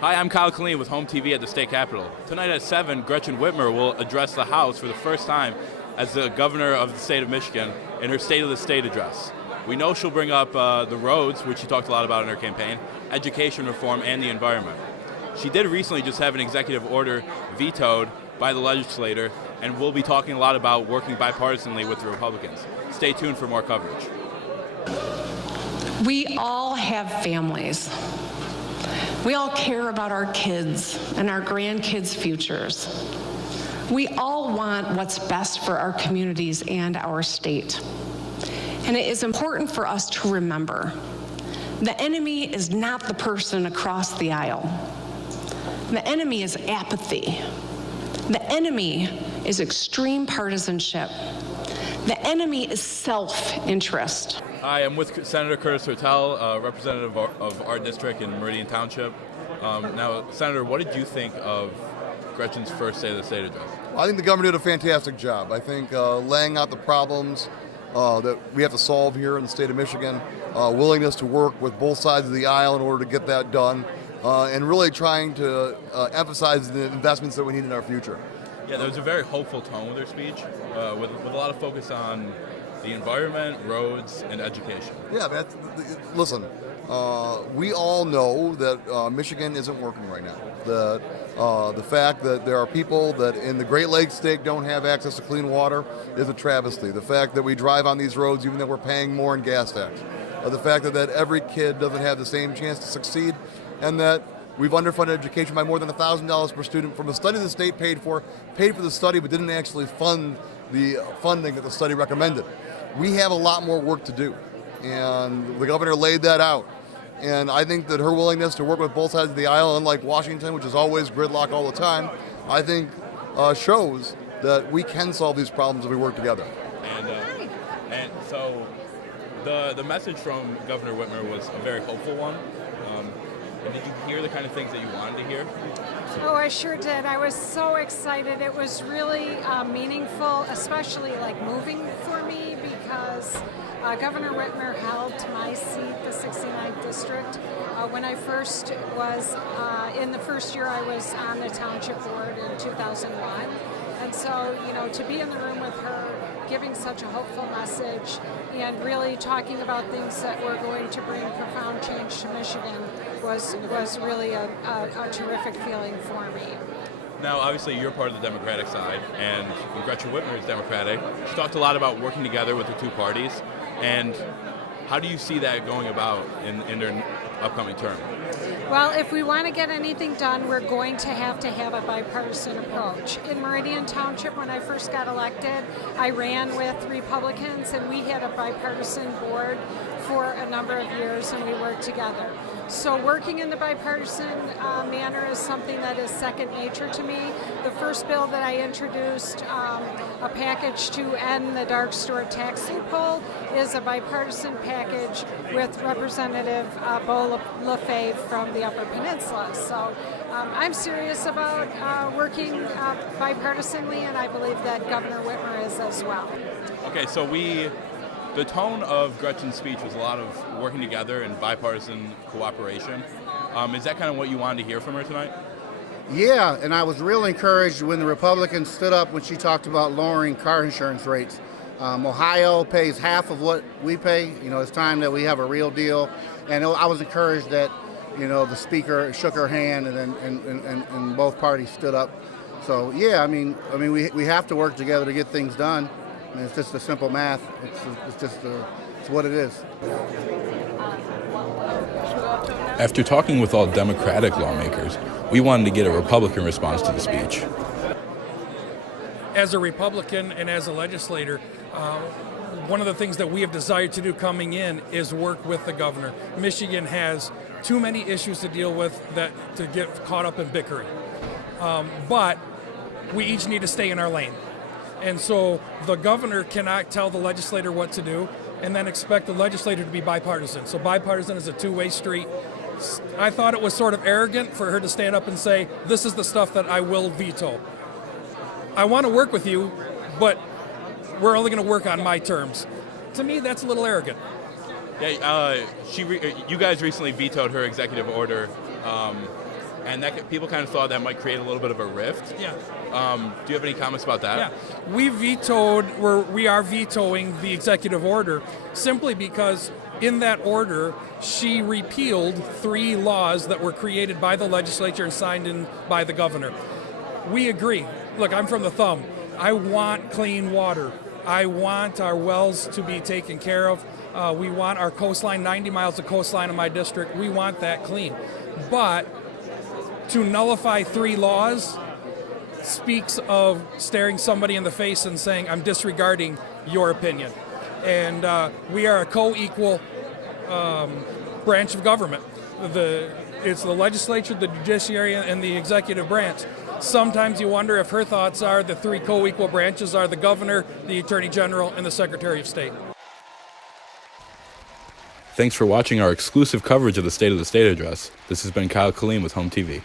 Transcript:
Hi, I'm Killeen with HOMTV at the state capitol. Tonight at 7, Gretchen Whitmer will address the House for the first time as the governor of the state of Michigan in her State of the State address. We know she'll bring up the roads, which she talked a lot about in her campaign, education reform, and the environment. She did recently just have an executive order vetoed by the legislature, and we'll be talking a lot about working bipartisanly with the Republicans. Stay tuned for more coverage. We all have families. We all care about our kids and our grandkids' futures. We all want what's best for our communities and our state. And it is important for us to remember, the enemy is not the person across the aisle. The enemy is apathy. The enemy is extreme partisanship. The enemy is self-interest. Hi, I'm with Senator Curtis Hurtell, representative of our district in Meridian Township. Now, Senator, what did you think of Gretchen's first State of the State address? I think the governor did a fantastic job. I think laying out the problems that we have to solve here in the state of Michigan, willingness to work with both sides of the aisle in order to get that done, and really trying to emphasize the investments that we need in our future. Yeah, there was a very hopeful tone with her speech, with a lot of focus on the environment, roads, and education. Yeah, listen, we all know that Michigan isn't working right now. The fact that there are people that in the Great Lakes state don't have access to clean water is a travesty. The fact that we drive on these roads even though we're paying more in gas tax. The fact that every kid doesn't have the same chance to succeed, and that we've underfunded education by more than $1,000 per student from a study the state paid for the study but didn't actually fund the funding that the study recommended. We have a lot more work to do, and the governor laid that out. And I think that her willingness to work with both sides of the aisle, unlike Washington, which is always gridlock all the time, I think shows that we can solve these problems if we work together. And so the message from Governor Whitmer was a very hopeful one. And did you hear the kind of things that you wanted to hear? Oh, I sure did. I was so excited. It was really meaningful, especially moving for me, because Governor Whitmer held my seat, the 69th district, when I first was, in the first year I was on the township board in 2001. And so, to be in the room with her, giving such a hopeful message and really talking about things that were going to bring profound change to Michigan was really a terrific feeling for me. Now, obviously, you're part of the Democratic side, and Gretchen Whitmer is Democratic. She talked a lot about working together with the two parties, and how do you see that going about in their upcoming term? Well, if we want to get anything done, we're going to have a bipartisan approach. In Meridian Township, when I first got elected, I ran with Republicans, and we had a bipartisan board for a number of years, and we worked together. So working in the bipartisan manner is something that is second nature to me. The first bill that I introduced, a package to end the dark store tax loophole, is a bipartisan package with Representative Bo LaFave from the Upper Peninsula. So I'm serious about working bipartisanly, and I believe that Governor Whitmer is as well. Okay, so the tone of Gretchen's speech was a lot of working together and bipartisan cooperation. Is that kind of what you wanted to hear from her tonight? Yeah, and I was real encouraged when the Republicans stood up when she talked about lowering car insurance rates. Ohio pays half of what we pay. It's time that we have a real deal. And I was encouraged that, the speaker shook her hand and both parties stood up. So yeah, we have to work together to get things done. It's just a simple math. It's what it is. After talking with all Democratic lawmakers, we wanted to get a Republican response to the speech. As a Republican and as a legislator, one of the things that we have desired to do coming in is work with the governor. Michigan has too many issues to deal with to get caught up in bickering. But we each need to stay in our lane. And so the governor cannot tell the legislator what to do and then expect the legislator to be bipartisan. So bipartisan is a two-way street. I thought it was sort of arrogant for her to stand up and say, this is the stuff that I will veto. I want to work with you, but we're only going to work on my terms. To me, that's a little arrogant. Yeah, you guys recently vetoed her executive order, And people kind of thought that might create a little bit of a rift. Yeah. Do you have any comments about that? Yeah. We are vetoing the executive order simply because in that order, she repealed 3 laws that were created by the legislature and signed in by the governor. We agree. Look, I'm from the Thumb. I want clean water. I want our wells to be taken care of. We want our coastline, 90 miles of coastline in my district. We want that clean. But to nullify 3 laws speaks of staring somebody in the face and saying, I'm disregarding your opinion. And we are a co-equal branch of government. It's the legislature, the judiciary, and the executive branch. Sometimes you wonder if her thoughts are the 3 co-equal branches are the governor, the attorney general, and the secretary of state. Thanks for watching our exclusive coverage of the State of the State address. This has been Kyle Killeen with HOMTV.